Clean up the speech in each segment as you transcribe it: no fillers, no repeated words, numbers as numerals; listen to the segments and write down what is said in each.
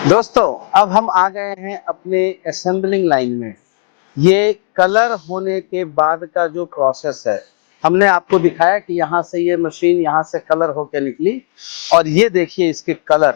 दोस्तों, अब हम आ गए हैं अपने असेंबलिंग लाइन में। ये कलर होने के बाद का जो प्रोसेस है, हमने आपको दिखाया कि यहाँ से ये मशीन यहाँ से कलर होके निकली और ये देखिए इसके कलर।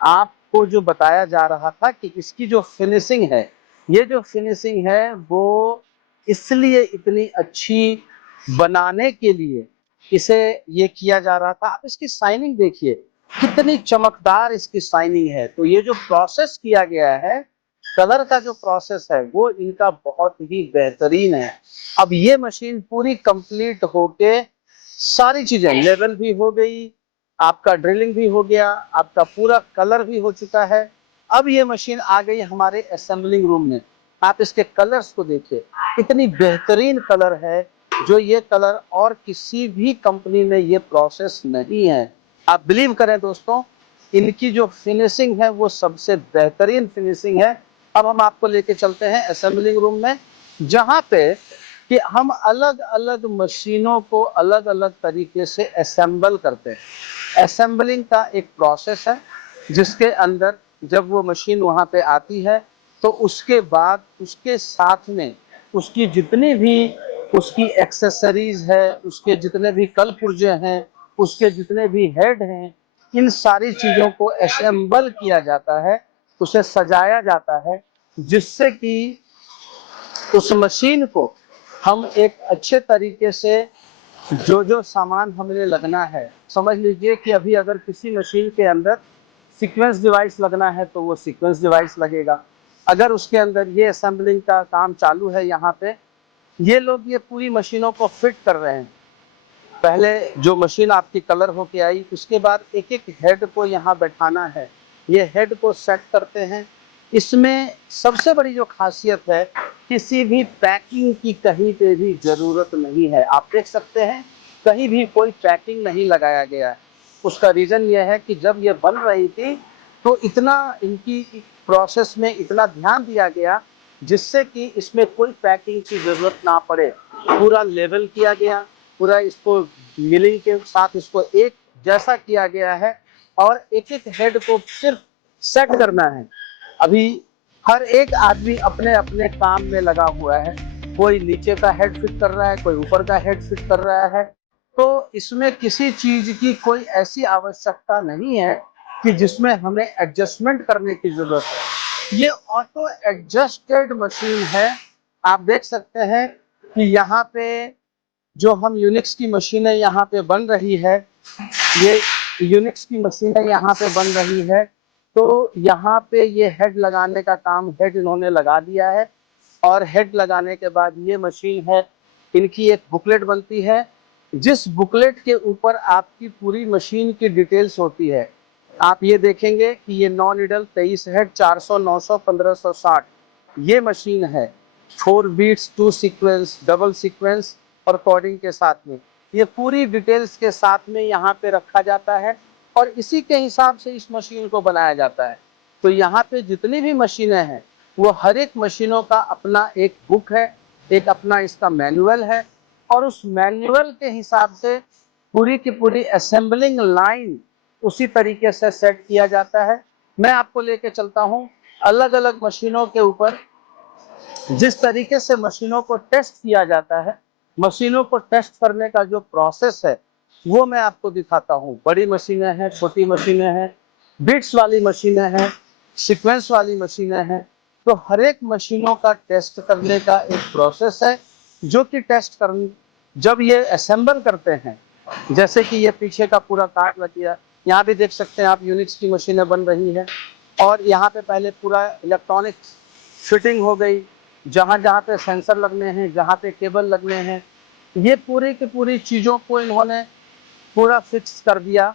आपको जो बताया जा रहा था कि इसकी जो फिनिशिंग है, ये जो फिनिशिंग है वो इसलिए इतनी अच्छी बनाने के लिए इसे ये किया जा रहा था। आप इसकी शाइनिंग देखिए, कितनी चमकदार इसकी शाइनिंग है। तो ये जो प्रोसेस किया गया है, कलर का जो प्रोसेस है वो इनका बहुत ही बेहतरीन है। अब ये मशीन पूरी कंप्लीट होके सारी चीजें लेवल भी हो गई, आपका ड्रिलिंग भी हो गया, आपका पूरा कलर भी हो चुका है। अब ये मशीन आ गई हमारे असेंबलिंग रूम में। आप इसके कलर्स को देखिए, इतनी बेहतरीन कलर है। जो ये कलर और किसी भी कंपनी में ये प्रोसेस नहीं है। आप बिलीव करें दोस्तों, इनकी जो फिनिशिंग है वो सबसे बेहतरीन फिनिशिंग है। अब हम आपको लेके चलते हैं असेंबलिंग रूम में, जहां पे कि हम अलग अलग मशीनों को अलग अलग तरीके से असेंबल करते हैं। असेंबलिंग का एक प्रोसेस है जिसके अंदर जब वो मशीन वहां पे आती है तो उसके बाद उसके साथ में उसकी जितनी भी उसकी एक्सेसरीज है, उसके जितने भी कल पुर्जे हैं, उसके जितने भी हेड हैं, इन सारी चीजों को असेंबल किया जाता है, उसे सजाया जाता है, जिससे कि उस मशीन को हम एक अच्छे तरीके से जो जो सामान हमें लगना है, समझ लीजिए कि अभी अगर किसी मशीन के अंदर सीक्वेंस डिवाइस लगना है तो वो सीक्वेंस डिवाइस लगेगा। अगर उसके अंदर ये असेंबलिंग का काम चालू है, यहाँ पे ये लोग ये पूरी मशीनों को फिट कर रहे हैं। पहले जो मशीन आपकी कलर होके आई, उसके बाद एक एक हेड को यहाँ बैठाना है, ये हेड को सेट करते हैं। इसमें सबसे बड़ी जो खासियत है, किसी भी पैकिंग की कहीं पे भी जरूरत नहीं है। आप देख सकते हैं कहीं भी कोई पैकिंग नहीं लगाया गया है। उसका रीजन यह है कि जब ये बन रही थी तो इतना इनकी प्रोसेस में इतना ध्यान दिया गया जिससे कि इसमें कोई पैकिंग की जरूरत ना पड़े। पूरा लेवल किया गया, पूरा इसको मिलिंग के साथ इसको एक जैसा किया गया है और एक एक हेड को सिर्फ सेट करना है। अभी हर एक आदमी अपने अपने काम में लगा हुआ है। कोई नीचे का हेड फिट कर रहा है, कोई ऊपर का हेड फिट कर रहा है। तो इसमें किसी चीज की कोई ऐसी आवश्यकता नहीं है कि जिसमें हमें एडजस्टमेंट करने की जरूरत है। ये ऑटो एडजस्टेड मशीन है। आप देख सकते हैं कि यहाँ पे जो हम यूनिक्स की मशीनें यहाँ पे बन रही है, ये यूनिक्स की मशीनें यहाँ पे बन रही है। तो यहाँ पे ये हेड लगाने का काम हेड इन्होंने लगा दिया है और हेड लगाने के बाद ये मशीन है, इनकी एक बुकलेट बनती है, जिस बुकलेट के ऊपर आपकी पूरी मशीन की डिटेल्स होती है। आप ये देखेंगे कि ये 9 नीडल 23 हेड 400 900 1560 ये मशीन है। 4 बीट्स 2 सीक्वेंस डबल सीक्वेंस और कोडिंग के साथ में ये पूरी डिटेल्स के साथ में यहाँ पे रखा जाता है और इसी के हिसाब से इस मशीन को बनाया जाता है। तो यहाँ पे जितनी भी मशीनें हैं वो हर एक मशीनों का अपना एक बुक है, एक अपना इसका मैनुअल है और उस मैनुअल के हिसाब से पूरी की पूरी असेंबलिंग लाइन उसी तरीके से सेट किया जाता है। मैं आपको लेके चलता हूँ अलग अलग मशीनों के ऊपर, जिस तरीके से मशीनों को टेस्ट किया जाता है, मशीनों को टेस्ट करने का जो प्रोसेस है वो मैं आपको दिखाता हूँ। बड़ी मशीनें हैं, छोटी मशीनें हैं, बिट्स वाली मशीनें हैं, सीक्वेंस वाली मशीनें हैं। तो हर एक मशीनों का टेस्ट करने का एक प्रोसेस है, जो कि टेस्ट कर जब ये असेंबल करते हैं, जैसे कि ये पीछे का पूरा काट लग गया, यहाँ भी देख सकते हैं आप यूनिक्स की मशीनें बन रही है और यहाँ पे पहले पूरा इलेक्ट्रॉनिक फिटिंग हो गई, जहाँ जहाँ पे सेंसर लगने हैं, जहाँ पे केबल लगने हैं, ये पूरी की पूरी चीज़ों को इन्होंने पूरा फिक्स कर दिया।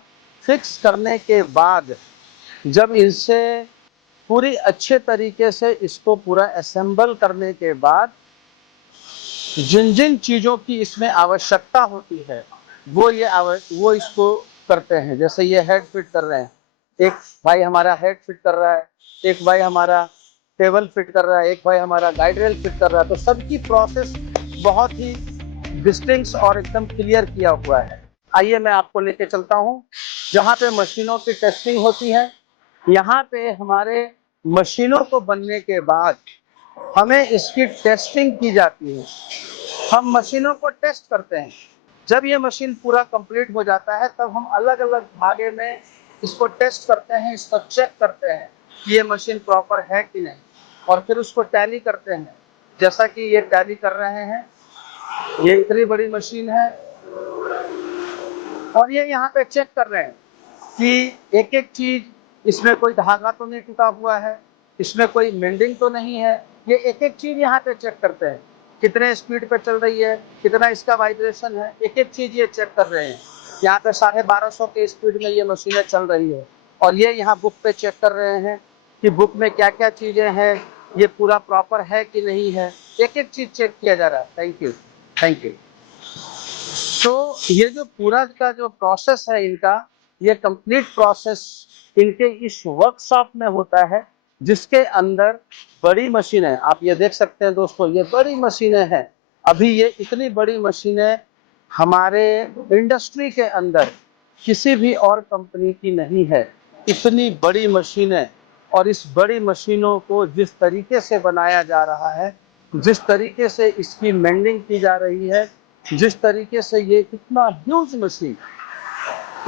फिक्स करने के बाद जब इनसे पूरी अच्छे तरीके से इसको पूरा असेंबल करने के बाद जिन जिन चीज़ों की इसमें आवश्यकता होती है वो इसको करते हैं। जैसे ये हेड फिट कर रहे हैं, एक भाई हमारा हेड फिट कर रहा है, एक भाई हमारा टेबल फिट कर रहा है, एक भाई हमारा गाइड रेल फिट कर रहा है। तो सबकी प्रोसेस बहुत ही डिस्टिंक्ट और एकदम क्लियर किया हुआ है। आइए मैं आपको लेके चलता हूँ जहाँ पे मशीनों की टेस्टिंग होती है। यहाँ पे हमारे मशीनों को बनने के बाद हमें इसकी टेस्टिंग की जाती है। हम मशीनों को टेस्ट करते हैं। जब ये मशीन पूरा कंप्लीट हो जाता है तब हम अलग अलग भागे में इसको टेस्ट करते हैं, इसको चेक करते हैं कि ये मशीन प्रॉपर है कि नहीं, और फिर उसको टैली करते हैं। जैसा कि ये टैली कर रहे हैं, ये इतनी बड़ी मशीन है और ये यहाँ पे चेक कर रहे हैं कि एक एक चीज, इसमें कोई धागा तो नहीं टूटा हुआ है, इसमें कोई मेल्डिंग तो नहीं है। ये एक एक चीज यहाँ पे चेक करते हैं, कितने स्पीड पे चल रही है, कितना इसका वाइब्रेशन है, एक एक चीज ये चेक कर रहे हैं। यहाँ पे 1250 के स्पीड में ये मशीनें चल रही है और ये यहाँ बुक पे चेक कर रहे हैं कि बुक में क्या क्या चीजें हैं, ये पूरा प्रॉपर है कि नहीं है। एक एक चीज चेक किया जा रहा है। Thank you, thank you. तो ये जो पूरा का जो प्रोसेस है इनका, ये कंप्लीट प्रोसेस इनके इस वर्कशॉप में होता है, जिसके अंदर बड़ी मशीनें, आप ये देख सकते हैं दोस्तों, ये बड़ी मशीनें हैं। अभी ये इतनी बड़ी मशीनें हमारे इंडस्ट्री के अंदर किसी भी और कंपनी की नहीं है। इतनी बड़ी मशीनें, और इस बड़ी मशीनों को जिस तरीके से बनाया जा रहा है, जिस तरीके से इसकी मेंडिंग की जा रही है, जिस तरीके से ये इतना ह्यूज मशीन,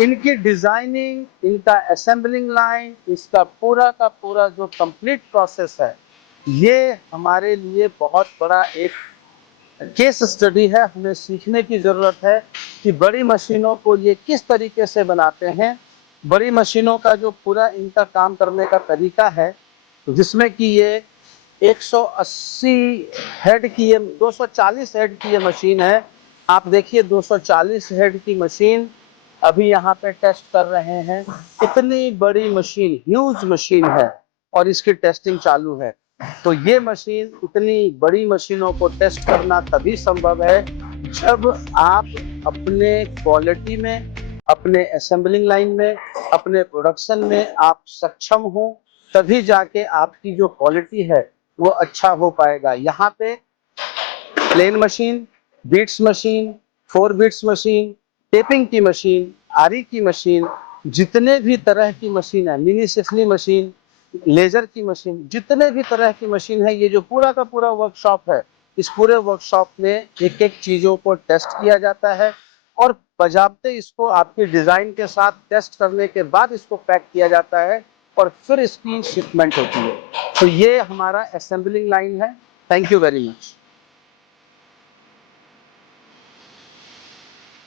इनकी डिजाइनिंग, इनका असेंबलिंग लाइन, इसका पूरा का पूरा जो कंप्लीट प्रोसेस है, ये हमारे लिए बहुत बड़ा एक केस स्टडी है। हमें सीखने की जरूरत है कि बड़ी मशीनों को ये किस तरीके से बनाते हैं। बड़ी मशीनों का जो पूरा इनका काम करने का तरीका है, जिसमें कि ये 180 हेड की, ये 240 हेड की ये मशीन है। आप देखिए 240 हेड की मशीन अभी यहाँ पे टेस्ट कर रहे हैं। इतनी बड़ी मशीन, ह्यूज मशीन है और इसकी टेस्टिंग चालू है। तो ये मशीन, इतनी बड़ी मशीनों को टेस्ट करना तभी संभव है जब आप अपने क्वालिटी में, अपने असेंबलिंग लाइन में, अपने प्रोडक्शन में आप सक्षम हो, तभी जाके आपकी जो क्वालिटी है वो अच्छा हो पाएगा। यहाँ पे plain machine, beats machine, 4 beats machine, tapping की मशीन, आरी की मशीन, जितने भी तरह की मशीन है, मिनी सिफली मशीन, लेजर की मशीन, जितने भी तरह की मशीन है, ये जो पूरा का पूरा वर्कशॉप है, इस पूरे वर्कशॉप में एक एक चीजों को टेस्ट किया जाता है और बजाबते इसको आपकी डिजाइन के साथ टेस्ट करने के बाद इसको पैक किया जाता है और फिर इसकी शिपमेंट होती है। तो ये हमारा असेंबलिंग लाइन है। Thank you very much.